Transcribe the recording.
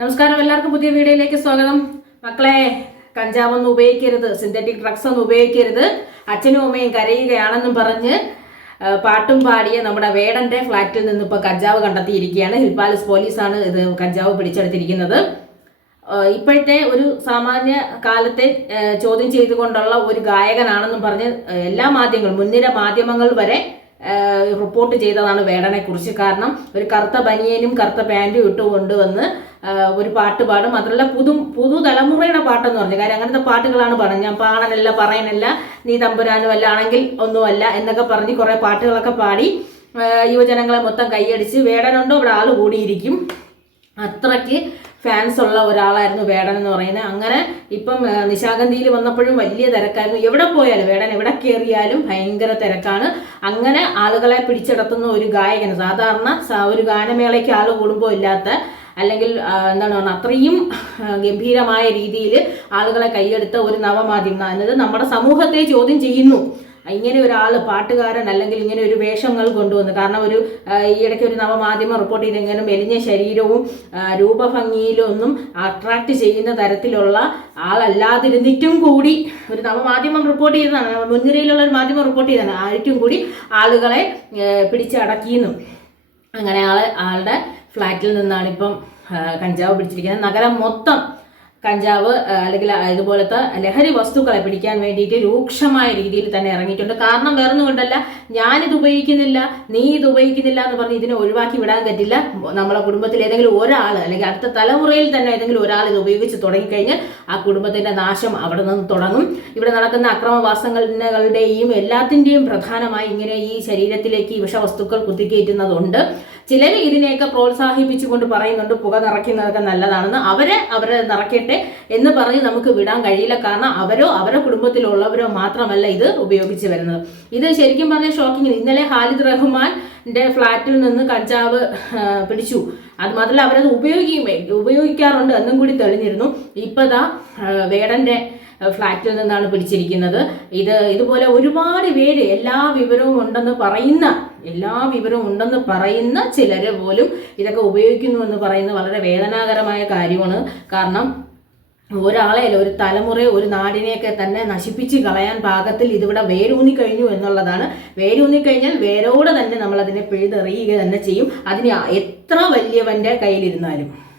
നമസ്കാരം. എല്ലാവർക്കും പുതിയ വീഡിയോയിലേക്ക് സ്വാഗതം. മക്കളെ കഞ്ചാവൊന്നും ഉപയോഗിക്കരുത്. സിന്തറ്റിക് ഡ്രഗ്സ് ഒന്നും ഉപയോഗിക്കരുത്. അച്ഛനും അമ്മയും കരയുകയാണെന്നും പറഞ്ഞ് പാട്ടും പാടിയ നമ്മുടെ വേടന്റെ ഫ്ലാറ്റിൽ നിന്ന് ഇപ്പോൾ കഞ്ചാവ് കണ്ടെത്തിയിരിക്കുകയാണ്. ഹിൽ പാലസ് പോലീസാണ് ഇത് കഞ്ചാവ് പിടിച്ചെടുത്തിരിക്കുന്നത്. ഇപ്പോഴത്തെ ഒരു സാമാന്യ കാലത്തെ ചോദ്യം ചെയ്തുകൊണ്ടുള്ള ഒരു ഗായകനാണെന്നും പറഞ്ഞ് എല്ലാ മാധ്യമങ്ങളും മുൻനിര മാധ്യമങ്ങൾ വരെ റിപ്പോർട്ട് ചെയ്തതാണ് വേടനെ കുറിച്ച്. കാരണം ഒരു കറുത്ത ബനിയനും കറുത്ത പാന്റും ഇട്ട് കൊണ്ടുവന്ന് ഒരു പാട്ട് പാടും. മാത്രമല്ല പുതു പുതുതലമുറയുടെ പാട്ടെന്ന് പറഞ്ഞു. കാര്യം അങ്ങനത്തെ പാട്ടുകളാണ് പറഞ്ഞത്. ഞാൻ പാടാനല്ല പറയാനല്ല നീ തമ്പുരാനും അല്ല ആണെങ്കിൽ ഒന്നുമല്ല എന്നൊക്കെ പറഞ്ഞ് കുറേ പാട്ടുകളൊക്കെ പാടി യുവജനങ്ങളെ മൊത്തം കൈയടിച്ച് വേടനുണ്ടോ? ഇവിടെ ആൾ കൂടിയിരിക്കും. അത്രയ്ക്ക് ഫാൻസ് ഉള്ള ഒരാളായിരുന്നു വേടൻ എന്ന് പറയുന്നത്. അങ്ങനെ ഇപ്പം നിശാഗന്ധിയിൽ വന്നപ്പോഴും വലിയ തിരക്കായിരുന്നു. എവിടെ പോയാലും വേടൻ എവിടെ കയറിയാലും ഭയങ്കര തിരക്കാണ്. അങ്ങനെ ആളുകളെ പിടിച്ചെടുത്തുന്ന ഒരു ഗായകൻ സാധാരണ ഒരു ഗാനമേളയ്ക്ക് ആൾ കൂടുമ്പോൾ ഇല്ലാത്ത അല്ലെങ്കിൽ എന്താണ് പറയുക അത്രയും ഗംഭീരമായ രീതിയിൽ ആളുകളെ കൈയെടുത്ത ഒരു നവമാധ്യമം എന്നത് നമ്മുടെ സമൂഹത്തെ ചോദ്യം ചെയ്യുന്നു. ഇങ്ങനെ ഒരാൾ പാട്ടുകാരൻ അല്ലെങ്കിൽ ഇങ്ങനെ ഒരു വേഷങ്ങൾ കൊണ്ടുവന്നു കാരണം ഒരു ഈയിടയ്ക്ക് ഒരു നവമാധ്യമം റിപ്പോർട്ട് ചെയ്തെങ്കിലും മെലിഞ്ഞ ശരീരവും രൂപഭംഗിയിലൊന്നും രൂപഭംഗിയിലും അട്രാക്ട് ചെയ്യുന്ന തരത്തിലുള്ള ആളല്ലാതിരുന്നിട്ടും കൂടി ഒരു നവമാധ്യമം റിപ്പോർട്ട് ചെയ്തതാണ്. മുൻനിരയിലുള്ള ഒരു മാധ്യമം റിപ്പോർട്ട് ചെയ്തതാണ്. ആയിട്ടും കൂടി ആളുകളെ പിടിച്ചടക്കിയെന്നും. അങ്ങനെ ആളെ ആളുടെ ഫ്ലാറ്റിൽ നിന്നാണ് ഇപ്പം കഞ്ചാവ് പിടിച്ചിരിക്കുന്നത്. നഗരം മൊത്തം കഞ്ചാവ് അല്ലെങ്കിൽ ഇതുപോലത്തെ ലഹരി വസ്തുക്കളെ പിടിക്കാൻ വേണ്ടിയിട്ട് രൂക്ഷമായ രീതിയിൽ തന്നെ ഇറങ്ങിയിട്ടുണ്ട്. കാരണം വേറൊന്നും കൊണ്ടല്ല ഞാനിത് ഉപയോഗിക്കുന്നില്ല നീ ഇത് ഉപയോഗിക്കുന്നില്ല എന്ന് പറഞ്ഞ് ഇതിനെ ഒഴിവാക്കി വിടാൻ പറ്റില്ല. നമ്മളെ കുടുംബത്തിൽ ഏതെങ്കിലും ഒരാൾ അല്ലെങ്കിൽ അടുത്ത തലമുറയിൽ തന്നെ ഏതെങ്കിലും ഒരാൾ ഇത് ഉപയോഗിച്ച് തുടങ്ങിക്കഴിഞ്ഞാൽ ആ കുടുംബത്തിന്റെ നാശം അവിടെ നിന്ന് തുടങ്ങും. ഇവിടെ നടക്കുന്ന അക്രമവാസങ്ങളുടെയും എല്ലാത്തിന്റെയും പ്രധാനമായി ഇങ്ങനെ ഈ ശരീരത്തിലേക്ക് ഈ വിഷവസ്തുക്കൾ കുത്തിക്കയറ്റുന്നതുണ്ട്. ചിലർ ഇതിനെയൊക്കെ പ്രോത്സാഹിപ്പിച്ചുകൊണ്ട് പറയുന്നുണ്ട് പുക നിറയ്ക്കുന്നതൊക്കെ നല്ലതാണെന്ന്. അവരെ അവരെ നിറയ്ക്കട്ടെ എന്ന് പറഞ്ഞ് നമുക്ക് വിടാൻ കഴിയില്ല. കാരണം അവരോ അവരുടെ കുടുംബത്തിലുള്ളവരോ മാത്രമല്ല ഇത് ഉപയോഗിച്ച് വരുന്നത്. ഇത് ശരിക്കും പറഞ്ഞാൽ ഷോക്കിംഗ് ഇന്നലെ ഹാലിദ് റഹ്മാന്റെ ഫ്ലാറ്റിൽ നിന്ന് കഞ്ചാവ് പിടിച്ചു. അത് മാത്രമല്ല അവരത് ഉപയോഗിക്കുകയും ഉപയോഗിക്കാറുണ്ട്. എന്നും കൂടി തെളിഞ്ഞിരുന്നു. ഇപ്പതാ വേടന്റെ ഫ്ലാറ്റിൽ നിന്നാണ് പിടിച്ചിരിക്കുന്നത്. ഇത് ഇതുപോലെ ഒരുപാട് പേര് എല്ലാ വിവരവും ഉണ്ടെന്ന് പറയുന്ന എല്ലാ വിവരവും ഉണ്ടെന്ന് പറയുന്ന ചിലര് പോലും ഇതൊക്കെ ഉപയോഗിക്കുന്നു എന്ന് പറയുന്നത് വളരെ വേദനാകരമായ കാര്യമാണ്. കാരണം ഒരാളെ അല്ല ഒരു തലമുറയെ ഒരു നാടിനെയൊക്കെ തന്നെ നശിപ്പിച്ച് കളയാൻ പാകത്തിൽ ഇതിവിടെ വേരൂന്നി കഴിഞ്ഞു എന്നുള്ളതാണ്. വേരൂന്നി കഴിഞ്ഞാൽ വേരോടെ തന്നെ നമ്മൾ അതിനെ പിഴുതെറിയുക തന്നെ ചെയ്യും. അതിന് എത്ര വലിയവന്റെ കയ്യിലിരുന്നാലും.